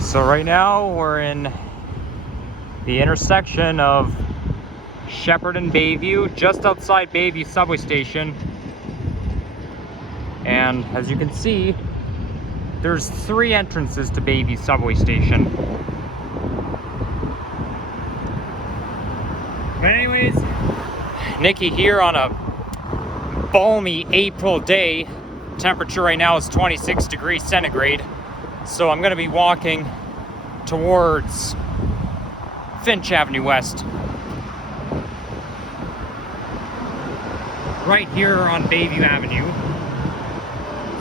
So right now we're in the intersection of Shepherd and Bayview, just outside Bayview subway station. And as you can see, there's 3 entrances to Bayview subway station. But anyways, Nikki here on a balmy April day. Temperature right now is 26 degrees centigrade. So I'm gonna be walking towards Finch Avenue West. Right here on Bayview Avenue.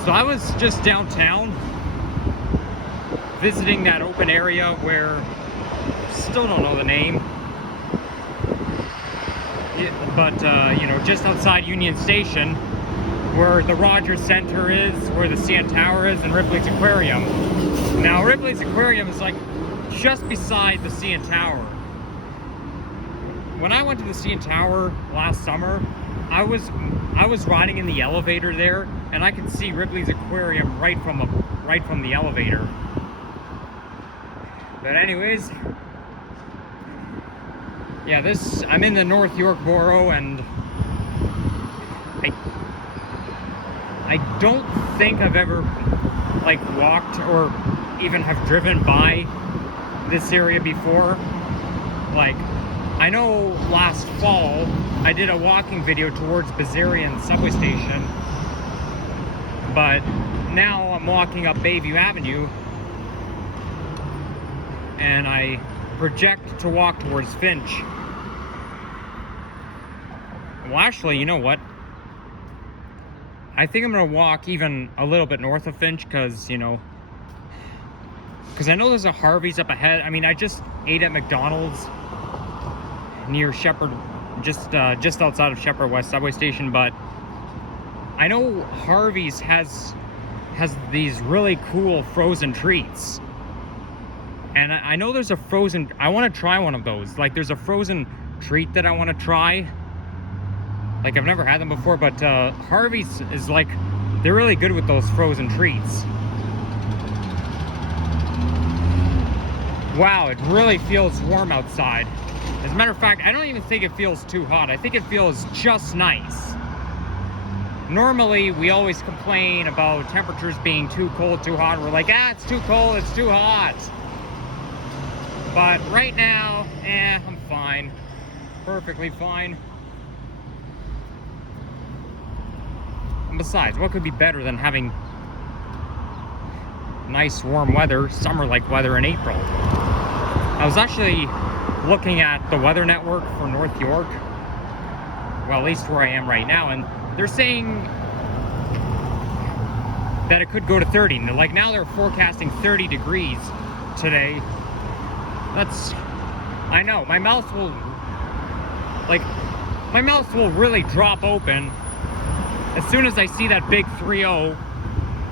So I was just downtown visiting that open area where, still don't know the name, but you know, just outside Union Station, where the Rogers Center is, where the CN Tower is, and Ripley's Aquarium. Now Ripley's Aquarium is like just beside the CN Tower. When I went to the CN Tower last summer, I was riding in the elevator there, and I could see Ripley's Aquarium right from the elevator. But anyways, yeah, I'm in the North York Borough, and I don't think I've ever like walked or even have driven by this area before. Like, I know last fall I did a walking video towards Bazarian subway station, but now I'm walking up Bayview Avenue and I project to walk towards Finch. Well, actually, you know what? I think I'm gonna walk even a little bit north of Finch, because I know there's a Harvey's up ahead. I mean, I just ate at McDonald's near Shepherd, just outside of Shepherd West subway station, but I know Harvey's has these really cool frozen treats. And I know there's a frozen, I want to try one of those. Like, there's a frozen treat that I want to try. Like, I've never had them before, but Harvey's is like, they're really good with those frozen treats. Wow, it really feels warm outside. As a matter of fact, I don't even think it feels too hot. I think it feels just nice. Normally, we always complain about temperatures being too cold, too hot. We're like, it's too cold, it's too hot. But right now, I'm fine. Perfectly fine. And besides, what could be better than having nice warm weather, summer-like weather in April? I was actually looking at the weather network for North York, well, at least where I am right now, and they're saying that it could go to 30. Like, now they're forecasting 30 degrees today. I know, my mouth will really drop open as soon as I see that big 30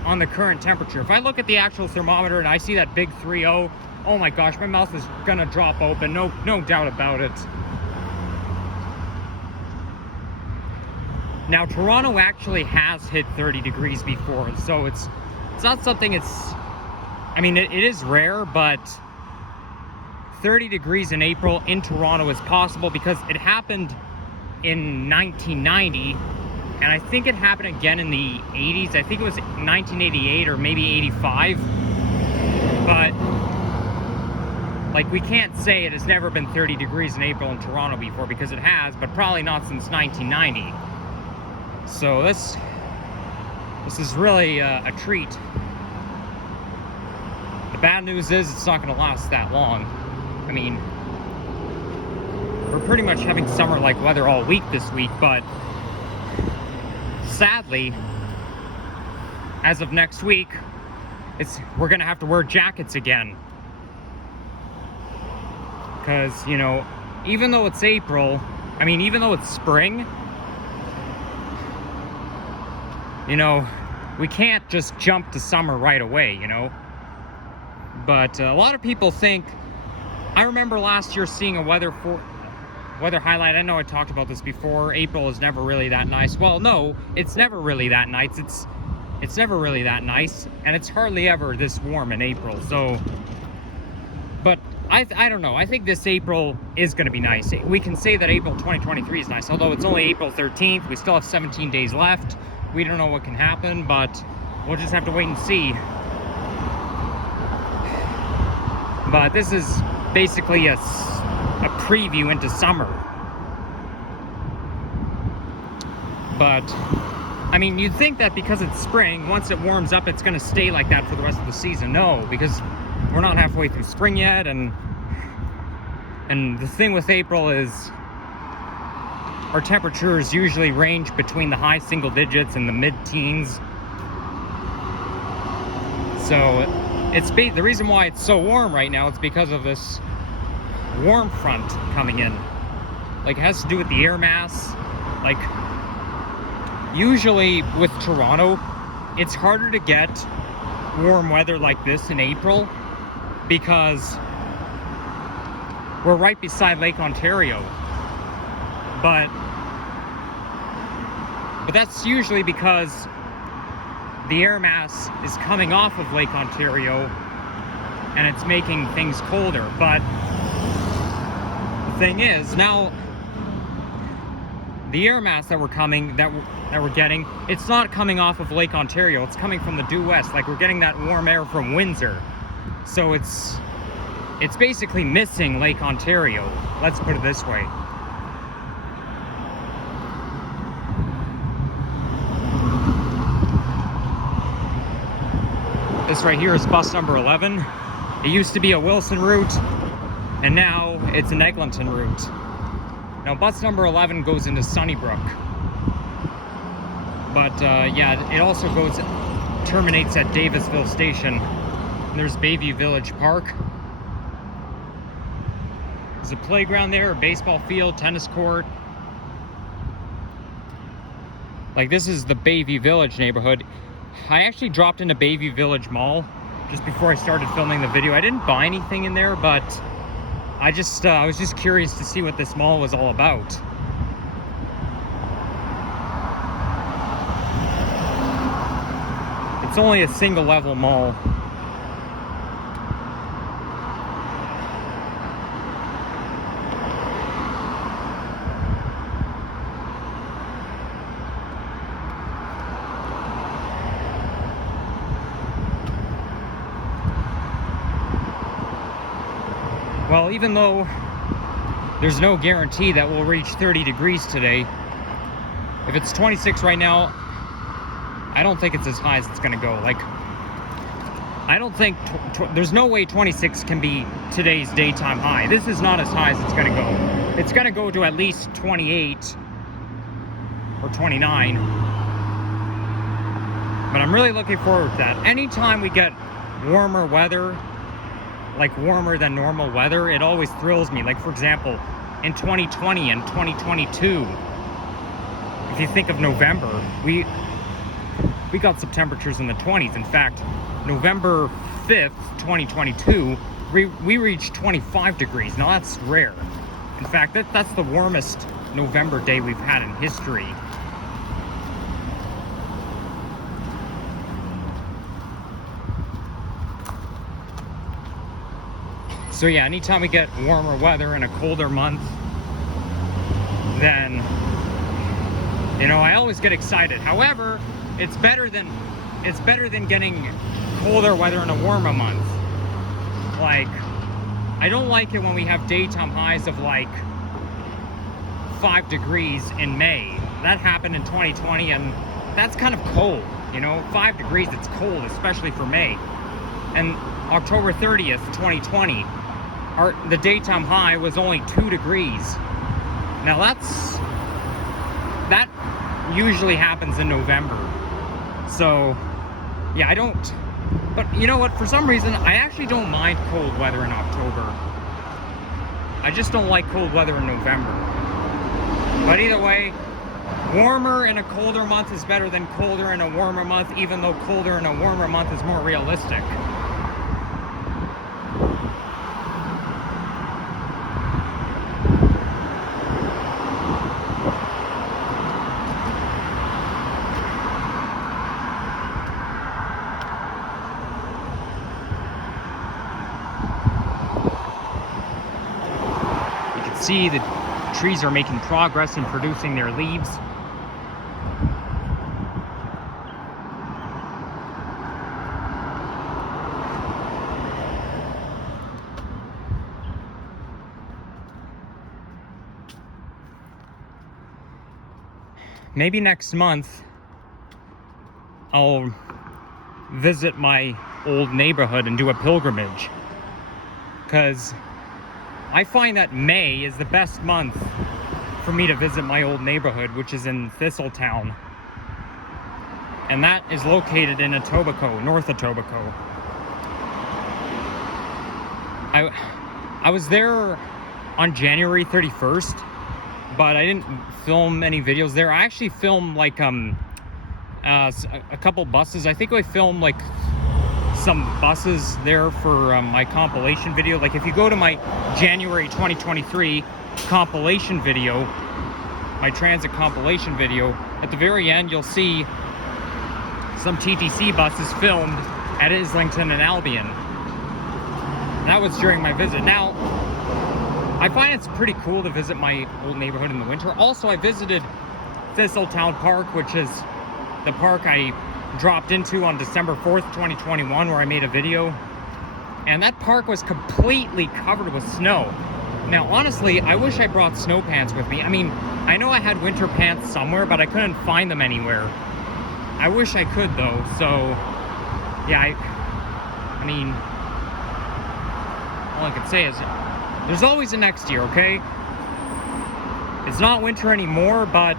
on the current temperature. If I look at the actual thermometer and I see that big 30, oh my gosh, my mouth is gonna drop open, no doubt about it. Now, Toronto actually has hit 30 degrees before, so it's not something I mean, it is rare, but 30 degrees in April in Toronto is possible because it happened in 1990, and I think it happened again in the 80s. I think it was 1988 or maybe 85. But like, we can't say it has never been 30 degrees in April in Toronto before, because it has, but probably not since 1990. So this is really a treat. The bad news is it's not going to last that long. I mean, we're pretty much having summer-like weather all week this week, but sadly, as of next week, we're gonna have to wear jackets again. Because, even though it's April, I mean, even though it's spring, we can't just jump to summer right away, But a lot of people think, I remember last year seeing a weather highlight. I know I talked about this before. April is never really that nice. Well, no, it's never really that nice. It's never really that nice, and it's hardly ever this warm in April. So I don't know. I think this April is going to be nice. We can say that April 2023 is nice, although it's only April 13th. We still have 17 days left. We don't know what can happen, but we'll just have to wait and see. But this is basically a preview into summer. But, I mean, you'd think that because it's spring, once it warms up, it's going to stay like that for the rest of the season. No, because we're not halfway through spring yet, and the thing with April is our temperatures usually range between the high single digits and the mid-teens. So the reason why it's so warm right now is because of this warm front coming in. Like, it has to do with the air mass. Like, usually with Toronto, it's harder to get warm weather like this in April because we're right beside Lake Ontario. But that's usually because the air mass is coming off of Lake Ontario and it's making things colder. But the thing is, now the air mass that we're getting, it's not coming off of Lake Ontario, it's coming from the due west. Like, we're getting that warm air from Windsor. So it's basically missing Lake Ontario. Let's put it this way. This right here is bus number 11. It used to be a Wilson route, and now it's an Eglinton route. Now, bus number 11 goes into Sunnybrook. But, yeah, it also terminates at Davisville Station. And there's Bayview Village Park. There's a playground there, a baseball field, tennis court. Like, this is the Bayview Village neighborhood. I actually dropped into Bayview Village Mall just before I started filming the video. I didn't buy anything in there, but I was just curious to see what this mall was all about. It's only a single level mall. Well, even though there's no guarantee that we'll reach 30 degrees today, if it's 26 right now, I don't think it's as high as it's gonna go. Like, I don't think, there's no way 26 can be today's daytime high. This is not as high as it's gonna go. It's gonna go to at least 28 or 29. But I'm really looking forward to that. Anytime we get warmer weather, like warmer than normal weather, it always thrills me. Like, for example, in 2020 and 2022, if you think of November, we got some temperatures in the 20s. In fact, November 5th, 2022, we reached 25 degrees. Now, that's rare. In fact, that's the warmest November day we've had in history. So yeah, anytime we get warmer weather in a colder month, then, you know, I always get excited. However, it's better than getting colder weather in a warmer month. Like, I don't like it when we have daytime highs of like 5 degrees in May. That happened in 2020, and that's kind of cold, you know? 5 degrees, it's cold, especially for May. And October 30th, 2020, the daytime high was only 2 degrees. Now that usually happens in November. So yeah, but you know what, for some reason I actually don't mind cold weather in October. I just don't like cold weather in November. But either way, warmer in a colder month is better than colder in a warmer month, even though colder in a warmer month is more realistic. see the trees are making progress in producing their leaves. Maybe next month I'll visit my old neighborhood and do a pilgrimage, because I find that May is the best month for me to visit my old neighborhood, which is in Thistletown, and that is located in Etobicoke, North Etobicoke. I was there on January 31st, but I didn't film any videos there. I actually filmed like a couple buses. I think I filmed like some buses there for my compilation video. Like if you go to my January 2023 compilation video, my transit compilation video, at the very end you'll see some TTC buses filmed at Islington and Albion. That was during my visit. Now, I find it's pretty cool to visit my old neighborhood in the winter. Also, I visited Thistletown Park, which is the park I dropped into on December 4th, 2021, where I made a video. And that park was completely covered with snow. Now, honestly, I wish I brought snow pants with me. I mean, I know I had winter pants somewhere, but I couldn't find them anywhere. I wish I could, though. So, yeah, I mean, all I could say is there's always a next year, okay? It's not winter anymore, but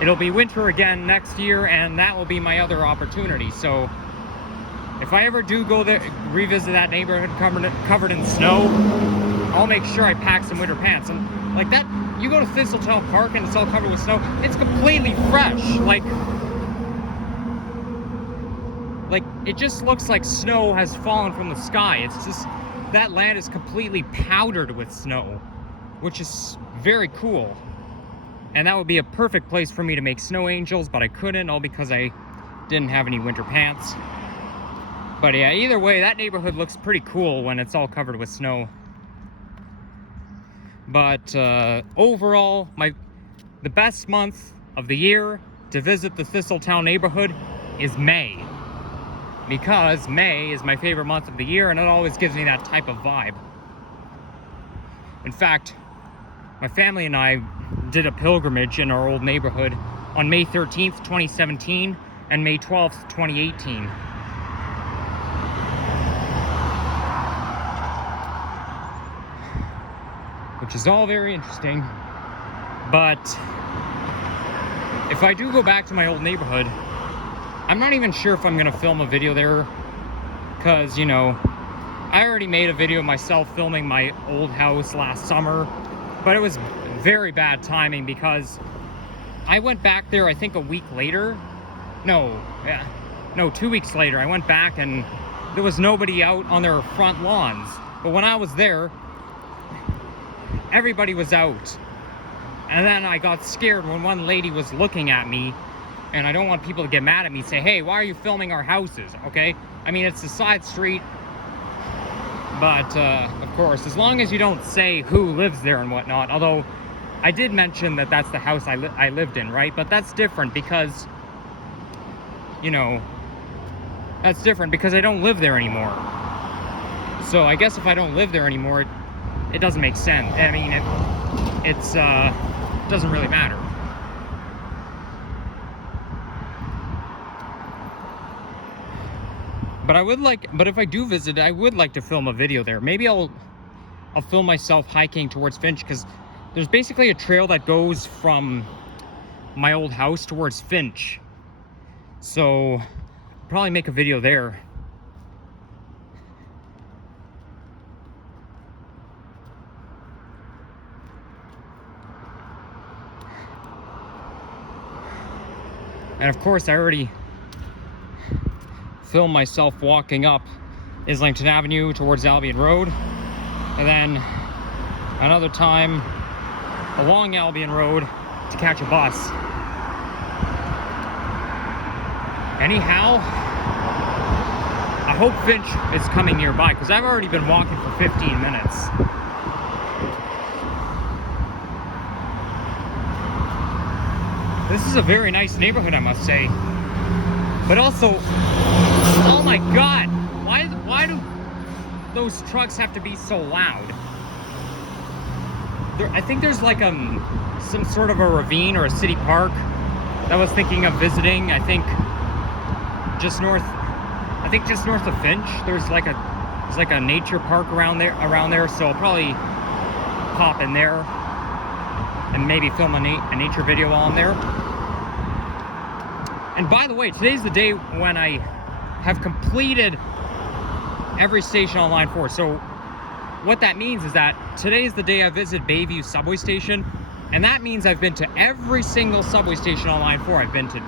it'll be winter again next year, and that will be my other opportunity. So if I ever do go there, revisit that neighborhood covered in snow, I'll make sure I pack some winter pants. And like that, you go to Thistletown Park and it's all covered with snow, it's completely fresh. Like it just looks like snow has fallen from the sky. It's just, that land is completely powdered with snow, which is very cool. And that would be a perfect place for me to make snow angels, but I couldn't, all because I didn't have any winter pants. But yeah, either way, that neighborhood looks pretty cool when it's all covered with snow. But overall, the best month of the year to visit the Thistletown neighborhood is May. Because May is my favorite month of the year, and it always gives me that type of vibe. In fact, my family and I did a pilgrimage in our old neighborhood on May 13th, 2017, and May 12th, 2018. Which is all very interesting. But if I do go back to my old neighborhood, I'm not even sure if I'm gonna film a video there, because, you know, I already made a video myself filming my old house last summer, but it was very bad timing because I went back there, I think a week later. No, 2 weeks later, I went back and there was nobody out on their front lawns. But when I was there, everybody was out. And then I got scared when one lady was looking at me, and I don't want people to get mad at me, say, hey, why are you filming our houses, okay? I mean, it's a side street, but of course, as long as you don't say who lives there and whatnot, although I did mention that that's the house I lived in, right? But that's different because, you know, that's different because I don't live there anymore. So I guess if I don't live there anymore, it doesn't make sense. I mean, it doesn't really matter. But if I do visit, I would like to film a video there. Maybe I'll film myself hiking towards Finch, because there's basically a trail that goes from my old house towards Finch. So I'll probably make a video there. And of course, I already filmed myself walking up Islington Avenue towards Albion Road, and then another time along Albion Road to catch a bus. Anyhow, I hope Finch is coming nearby, because I've already been walking for 15 minutes. This is a very nice neighborhood, I must say. But also, oh my God, why do those trucks have to be so loud? I think there's like some sort of a ravine or a city park that I was thinking of visiting. I think just north of Finch. There's like a nature park around there. So I'll probably pop in there and maybe film a nature video while I'm there. And by the way, today's the day when I have completed every station on Line 4. So what that means is that today is the day I visit Bayview subway station, and that means I've been to every single subway station on Line 4. I've been to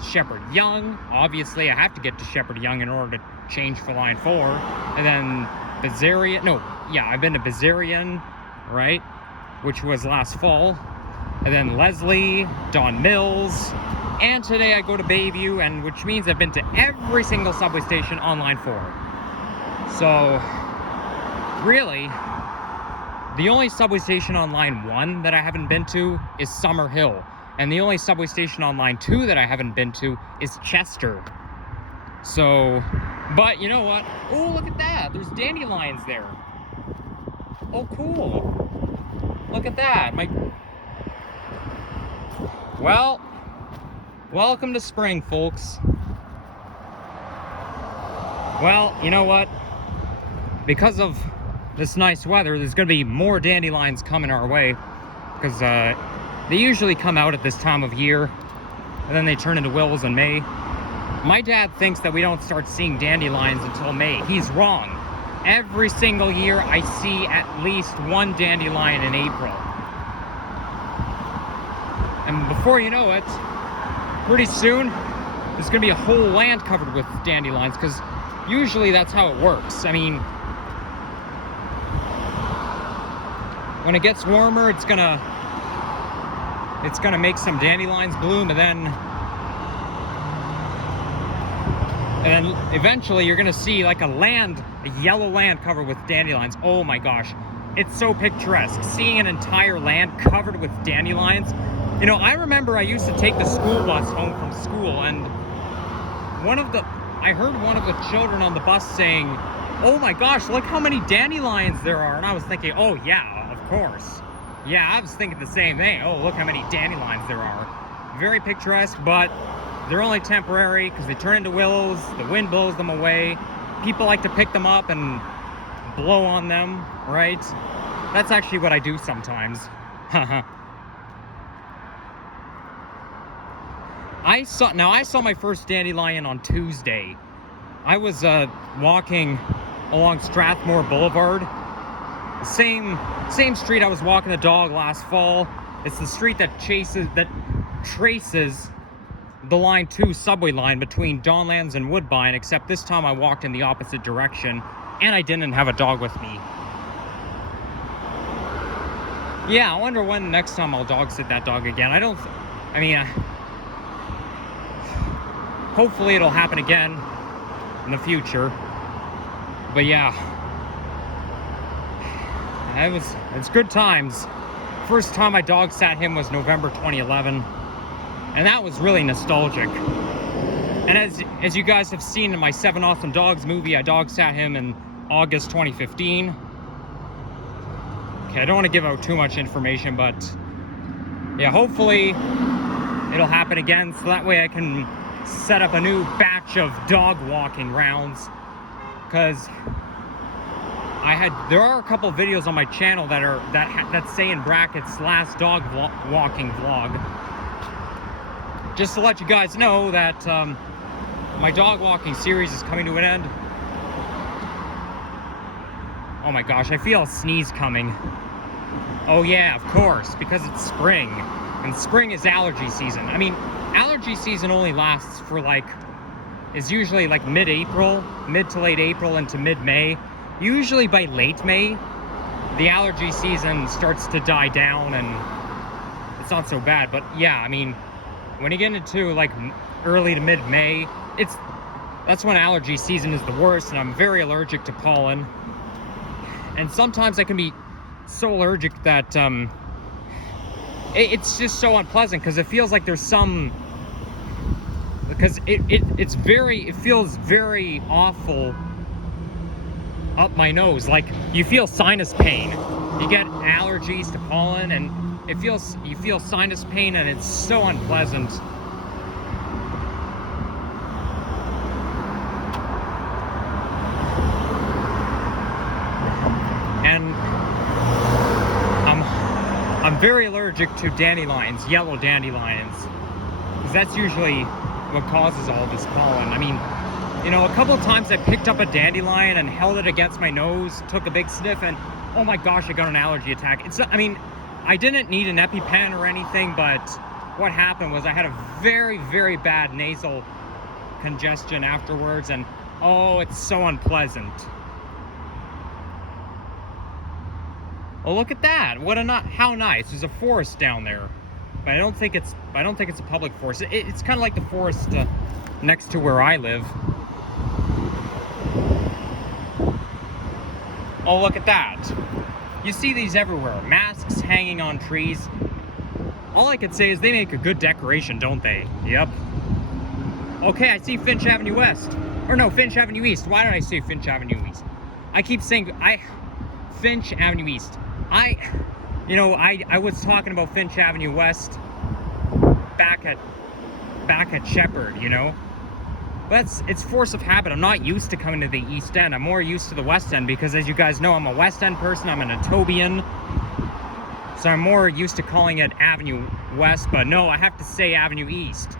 Shepherd Young. Obviously, I have to get to Shepherd Young in order to change for Line 4. And then Bazarian. No, yeah, I've been to Bazarian, right? Which was last fall. And then Leslie, Don Mills. And today I go to Bayview, and which means I've been to every single subway station on Line 4. So, really, the only subway station on Line 1 that I haven't been to is Summer Hill. And the only subway station on Line 2 that I haven't been to is Chester. So, but you know what? Oh, look at that. There's dandelions there. Oh, cool. Look at that. Well, welcome to spring, folks. Well, you know what? Because of this nice weather, there's going to be more dandelions coming our way, because they usually come out at this time of year, and then they turn into willows in May. My dad thinks that we don't start seeing dandelions until May. He's wrong. Every single year, I see at least one dandelion in April. And before you know it, pretty soon, there's going to be a whole land covered with dandelions, because usually that's how it works. I mean, when it gets warmer, it's gonna make some dandelions bloom, and then eventually you're gonna see like a yellow land covered with dandelions. Oh my gosh, it's so picturesque seeing an entire land covered with dandelions. You know, I remember I used to take the school bus home from school, and I heard one of the children on the bus saying, "Oh my gosh, look how many dandelions there are." And I was thinking, oh yeah, of course. Yeah, I was thinking the same thing. Oh, look how many dandelions there are. Very picturesque, but they're only temporary because they turn into willows. The wind blows them away. People like to pick them up and blow on them, right? That's actually what I do sometimes. I saw my first dandelion on Tuesday. I was walking along Strathmore Boulevard. Same street I was walking the dog last fall. It's the street that traces the Line 2 subway line between Donlands and Woodbine, except this time I walked in the opposite direction, and I didn't have a dog with me. Yeah, I wonder when next time I'll dog sit that dog again. Hopefully it'll happen again in the future. But yeah, it's good times. First time I dog sat him was November 2011, and that was really nostalgic. And as you guys have seen in my 7 Awesome Dogs movie, I dog sat him in August 2015. Okay, I don't want to give out too much information, but yeah, hopefully it'll happen again, so that way I can set up a new batch of dog walking rounds, because there are a couple videos on my channel that say in brackets last dog walking vlog, just to let you guys know that my dog walking series is coming to an end. Oh my gosh, I feel a sneeze coming. Oh yeah, of course, because it's spring, and spring is allergy season. I mean, allergy season only lasts for is usually mid-April, mid to late April into mid-May. Usually by late May, the allergy season starts to die down and it's not so bad. But yeah, I mean, when you get into early to mid-May, that's when allergy season is the worst, and I'm very allergic to pollen. And sometimes I can be so allergic that it's just so unpleasant, because it feels like there's some, because it feels very awful up my nose. Like, you feel sinus pain. You get allergies to pollen, and you feel sinus pain, and it's so unpleasant. And I'm very allergic to dandelions, yellow dandelions, because that's usually what causes all this pollen. I mean, you know, a couple of times I picked up a dandelion and held it against my nose, took a big sniff, and oh my gosh, I got an allergy attack. I mean, I didn't need an EpiPen or anything, but what happened was I had a very, very bad nasal congestion afterwards, and oh, it's so unpleasant. Oh, look at that! How nice! There's a forest down there, but I don't think it's a public forest. It's kind of like the forest next to where I live. Oh, look at that! You see these everywhere. Masks hanging on trees. All I could say is they make a good decoration, don't they? Yep. Okay, I see Finch Avenue West. Or no, Finch Avenue East. Why did I say Finch Avenue East? I keep saying Finch Avenue East. I was talking about Finch Avenue West back at Shepherd, you know? But it's force of habit. I'm not used to coming to the East End. I'm more used to the West End, because as you guys know, I'm a West End person. I'm an Etobian. So I'm more used to calling it Avenue West, but no, I have to say Avenue East.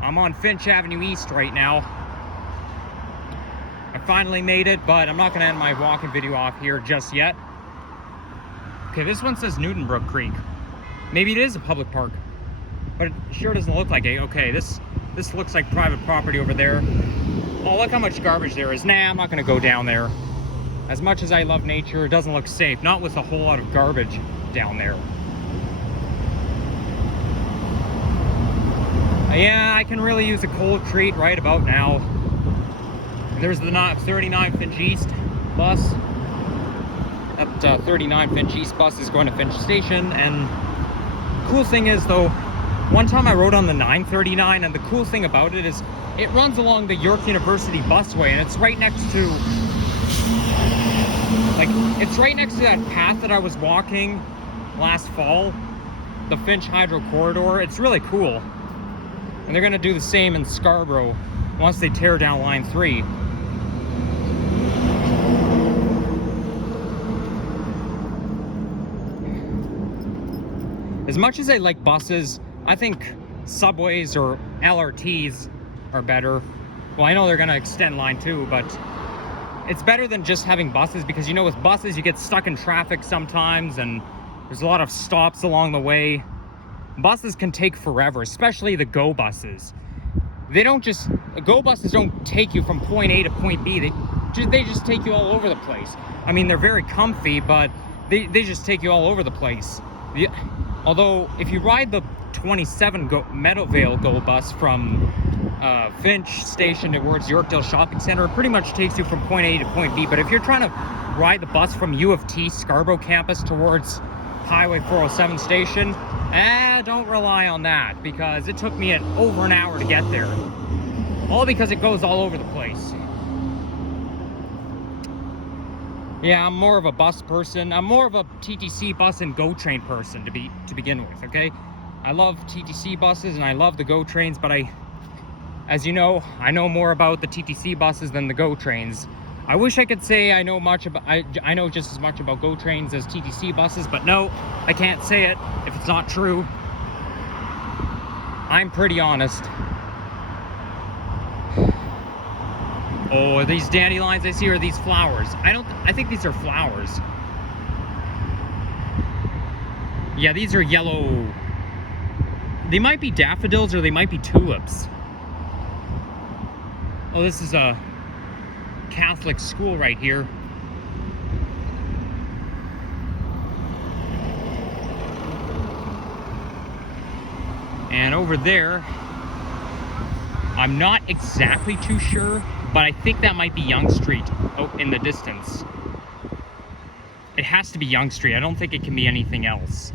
I'm on Finch Avenue East right now. I finally made it, but I'm not going to end my walking video off here just yet. Okay, this one says Newtonbrook Creek. Maybe it is a public park, but it sure doesn't look like it. Okay, this looks like private property over there. Oh, look how much garbage there is. Nah, I'm not going to go down there. As much as I love nature, it doesn't look safe. Not with a whole lot of garbage down there. Yeah, I can really use a cold treat right about now. There's the 39 Finch East bus. That 39 Finch East bus is going to Finch Station. And cool thing is, though, one time I rode on the 939, and the cool thing about it is it runs along the York University busway, and it's right next to, that path that I was walking last fall, the Finch Hydro Corridor. It's really cool. And they're going to do the same in Scarborough once they tear down Line 3. As much as I like buses, I think subways or LRTs are better. Well, I know they're going to extend Line 2, but it's better than just having buses, because, you know, with buses you get stuck in traffic sometimes, and there's a lot of stops along the way. Buses can take forever, especially the GO buses. GO buses don't take you from point A to point B. They just take you all over the place. I mean, they're very comfy, but they just take you all over the place. Although, if you ride the 27 Meadowvale GO bus from Finch Station towards Yorkdale Shopping Center, it pretty much takes you from point A to point B. But if you're trying to ride the bus from U of T Scarborough campus towards Highway 407 station, don't rely on that, because it took me over an hour to get there. All because it goes all over the place. Yeah, I'm more of a bus person. I'm more of a TTC bus and GO train person to begin with, okay? I love TTC buses and I love the GO trains, but as you know, I know more about the TTC buses than the GO trains. I wish I could say I know I know just as much about GO trains as TTC buses, but no, I can't say it if it's not true. I'm pretty honest. Oh, these dandelions I see are these flowers. I think these are flowers. Yeah, these are yellow. They might be daffodils or they might be tulips. Oh, this is a Catholic school right here. And over there, I'm not exactly too sure but I think that might be Yonge Street in the distance. It has to be Yonge Street. I don't think it can be anything else.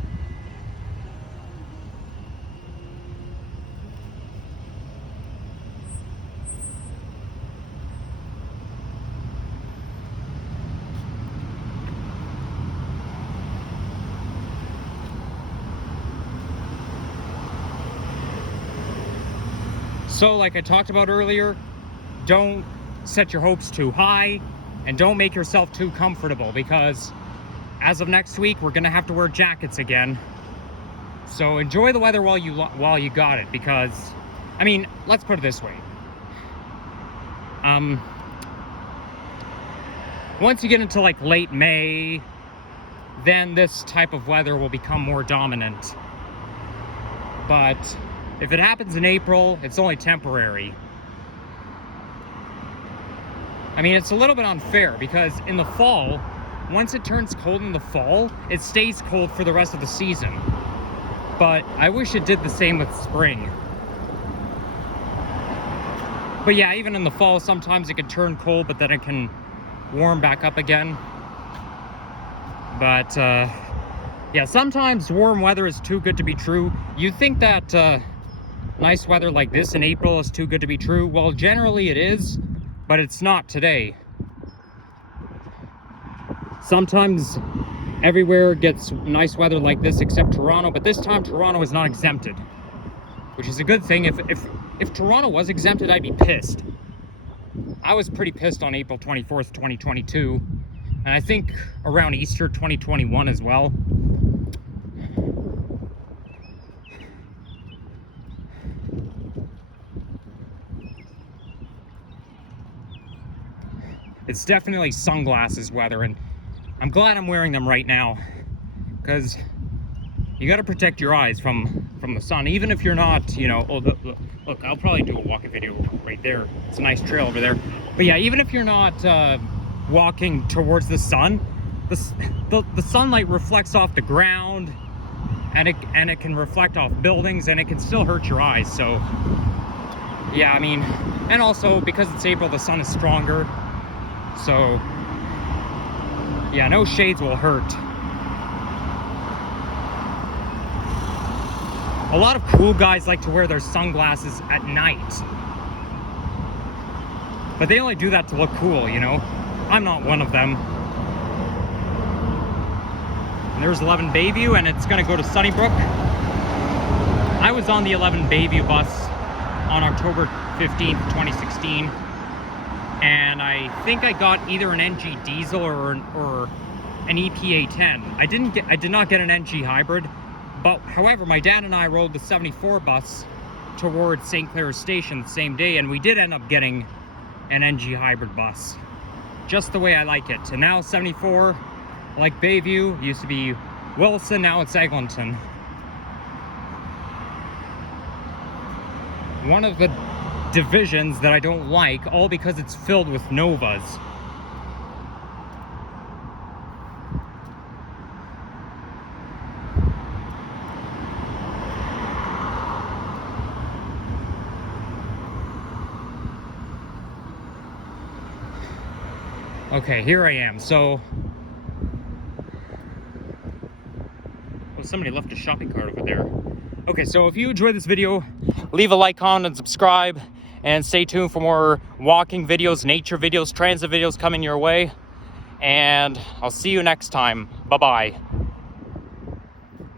So like I talked about earlier, don't set your hopes too high and don't make yourself too comfortable, because as of next week, we're gonna have to wear jackets again. So enjoy the weather while you got it, because, I mean, let's put it this way. Once you get into like late May, then this type of weather will become more dominant. But if it happens in April, it's only temporary. I mean, it's a little bit unfair, because in the fall, once it turns cold in the fall, it stays cold for the rest of the season. But I wish it did the same with spring. But yeah, even in the fall, sometimes it can turn cold, but then it can warm back up again. But yeah, sometimes warm weather is too good to be true. You think that nice weather like this in April is too good to be true? Well, generally it is, but it's not today. Sometimes everywhere gets nice weather like this except Toronto, but this time Toronto is not exempted, which is a good thing. If Toronto was exempted, I'd be pissed. I was pretty pissed on April 24th, 2022, and I think around Easter 2021 as well. It's definitely sunglasses weather, and I'm glad I'm wearing them right now, because you got to protect your eyes from the sun, even if you're not, you know, look, I'll probably do a walking video right there. It's a nice trail over there. But yeah, even if you're not walking towards the sun, the sunlight reflects off the ground, and it can reflect off buildings, and it can still hurt your eyes. So yeah, I mean, and also because it's April, the sun is stronger. So yeah, no shades will hurt. A lot of cool guys like to wear their sunglasses at night, but they only do that to look cool, you know? I'm not one of them. And there's 11 Bayview, and it's gonna go to Sunnybrook. I was on the 11 Bayview bus on October 15th, 2016. And I think I got either an NG diesel or an EPA 10. I did not get an NG hybrid, but however, my dad and I rode the 74 bus towards St. Clair's Station the same day, and we did end up getting an NG hybrid bus, just the way I like it. And now 74, like Bayview, used to be Wilson, now it's Eglinton. One of the divisions that I don't like, all because it's filled with Novas. Okay, here I am. So, oh, somebody left a shopping cart over there. Okay, so if you enjoyed this video, leave a like, comment, and subscribe, and stay tuned for more walking videos, nature videos, transit videos coming your way. And I'll see you next time. Bye-bye.